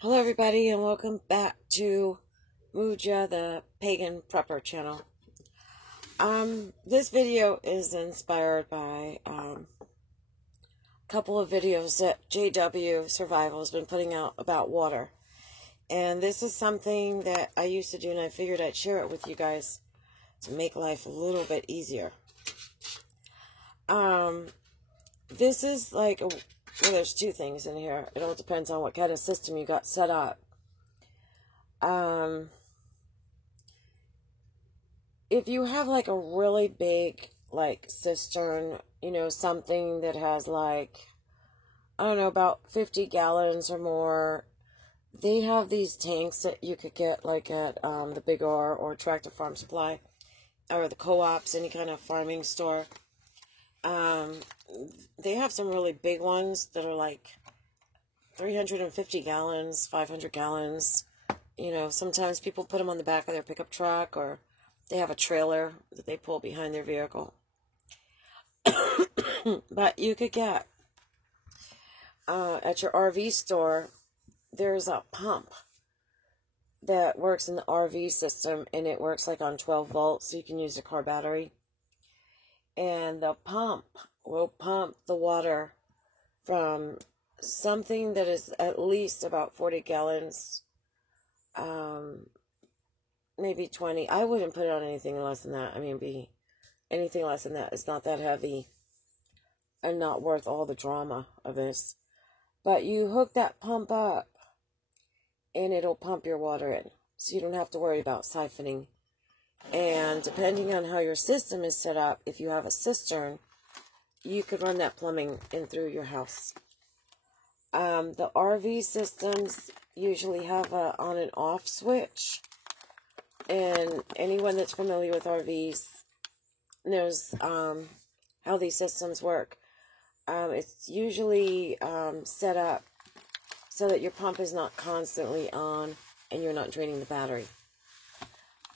Hello everybody and welcome back to Muja, the Pagan Prepper channel. This video is inspired by a couple of videos that JW Survival has been putting out about water. And this is something that I used to do, and I figured I'd share it with you guys to make life a little bit easier. This is like well, there's two things in here. It all depends on what kind of system you got set up. If you have like a really big like cistern, you know, something that has like, I don't know, about 50 gallons or more, they have these tanks that you could get like at the Big R or Tractor Farm Supply or the co-ops, any kind of farming store. They have some really big ones that are like 350 gallons, 500 gallons. You know, sometimes people put them on the back of their pickup truck, or they have a trailer that they pull behind their vehicle. But you could get, at your RV store, there's a pump that works in the RV system, and it works like on 12 volts, so you can use a car battery. And the pump will pump the water from something that is at least about 40 gallons, maybe 20. I wouldn't put it on anything less than that. I mean, anything less than that is not that heavy and not worth all the drama of this. But you hook that pump up and it'll pump your water in, so you don't have to worry about siphoning. And depending on how your system is set up, if you have a cistern, you could run that plumbing in through your house. The RV systems usually have a on and off switch. And anyone that's familiar with RVs knows how these systems work. It's usually set up so that your pump is not constantly on and you're not draining the battery.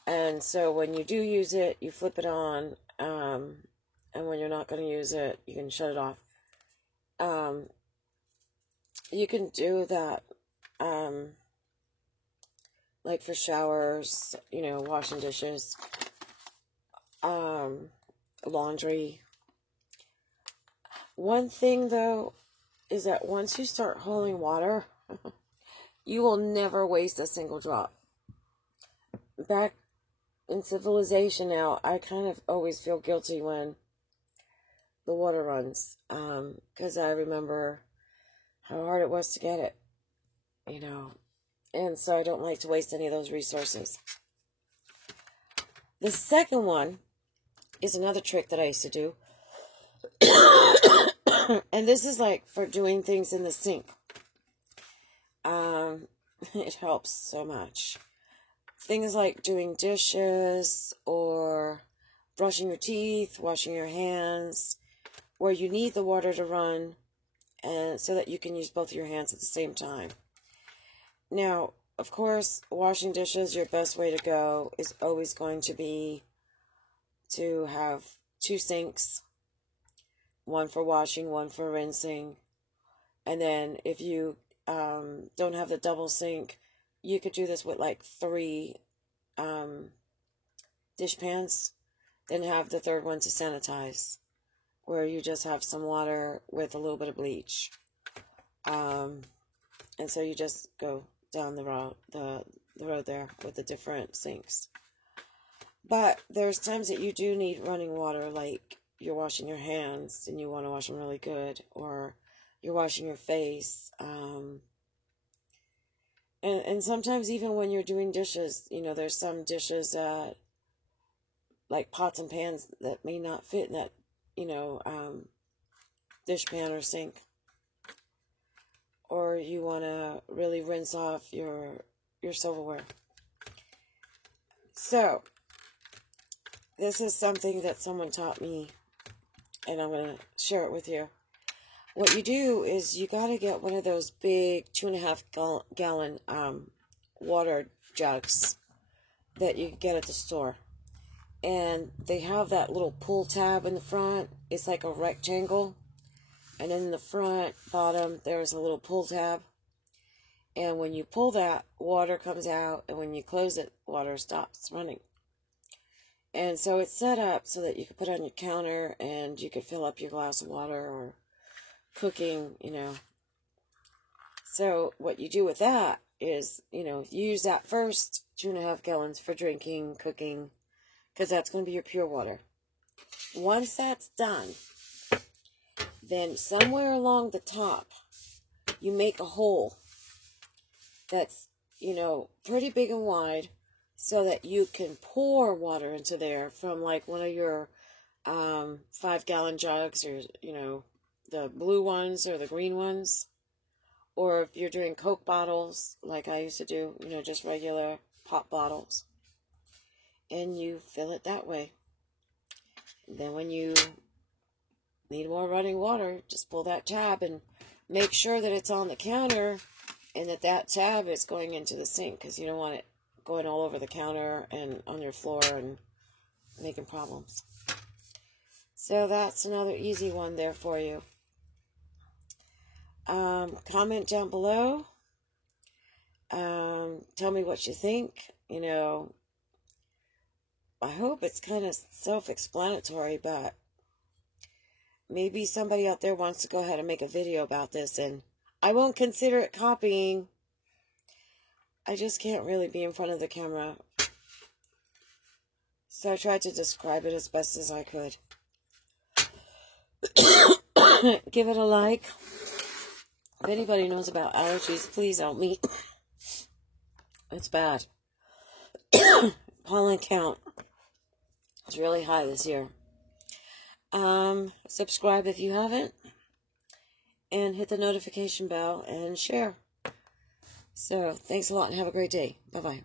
And so when you do use it, you flip it on, and when you're not going to use it, you can shut it off. You can do that, like for showers, you know, washing dishes, laundry. One thing, though, is that once you start hauling water, you will never waste a single drop. Back in civilization now, I kind of always feel guilty when the water runs, because I remember how hard it was to get it, you know, and so I don't like to waste any of those resources. The second one is another trick that I used to do, and this is like for doing things in the sink. It helps so much. Things like doing dishes or brushing your teeth, washing your hands, where you need the water to run, and so that you can use both your hands at the same time. Now, of course, washing dishes, your best way to go is always going to be to have two sinks, one for washing, one for rinsing. And then if you don't have the double sink, you could do this with like 3 dish pans, then have the third one to sanitize, where you just have some water with a little bit of bleach. And so you just go down the road there with the different sinks. But there's times that you do need running water, like you're washing your hands and you want to wash them really good, or you're washing your face. And sometimes even when you're doing dishes, you know, there's some dishes that, like pots and pans, that may not fit in that, you know, dish pan or sink. Or you want to really rinse off your silverware. So, this is something that someone taught me, and I'm going to share it with you. What you do is you got to get one of those big 2.5 gallon water jugs that you get at the store. And they have that little pull tab in the front. It's like a rectangle. And in the front bottom, there's a little pull tab. And when you pull that, water comes out, and when you close it, water stops running. And so it's set up so that you can put it on your counter and you can fill up your glass of water or cooking, So what you do with that is, you use that first 2.5 gallons for drinking, cooking, because that's going to be your pure water. Once that's done, then somewhere along the top, you make a hole that's, pretty big and wide so that you can pour water into there from like one of your 5-gallon jugs or, the blue ones or the green ones. Or if you're doing Coke bottles, like I used to do, just regular pop bottles. And you fill it that way. And then when you need more running water, just pull that tab and make sure that it's on the counter and that tab is going into the sink, because you don't want it going all over the counter and on your floor and making problems. So that's another easy one there for you. Comment down below. Tell me what you think. I hope it's kind of self-explanatory, but maybe somebody out there wants to go ahead and make a video about this, and I won't consider it copying. I just can't really be in front of the camera. So I tried to describe it as best as I could. Give it a like. If anybody knows about allergies, please help me. It's bad. Pollen count is really high this year. Subscribe if you haven't. And hit the notification bell and share. So, thanks a lot and have a great day. Bye-bye.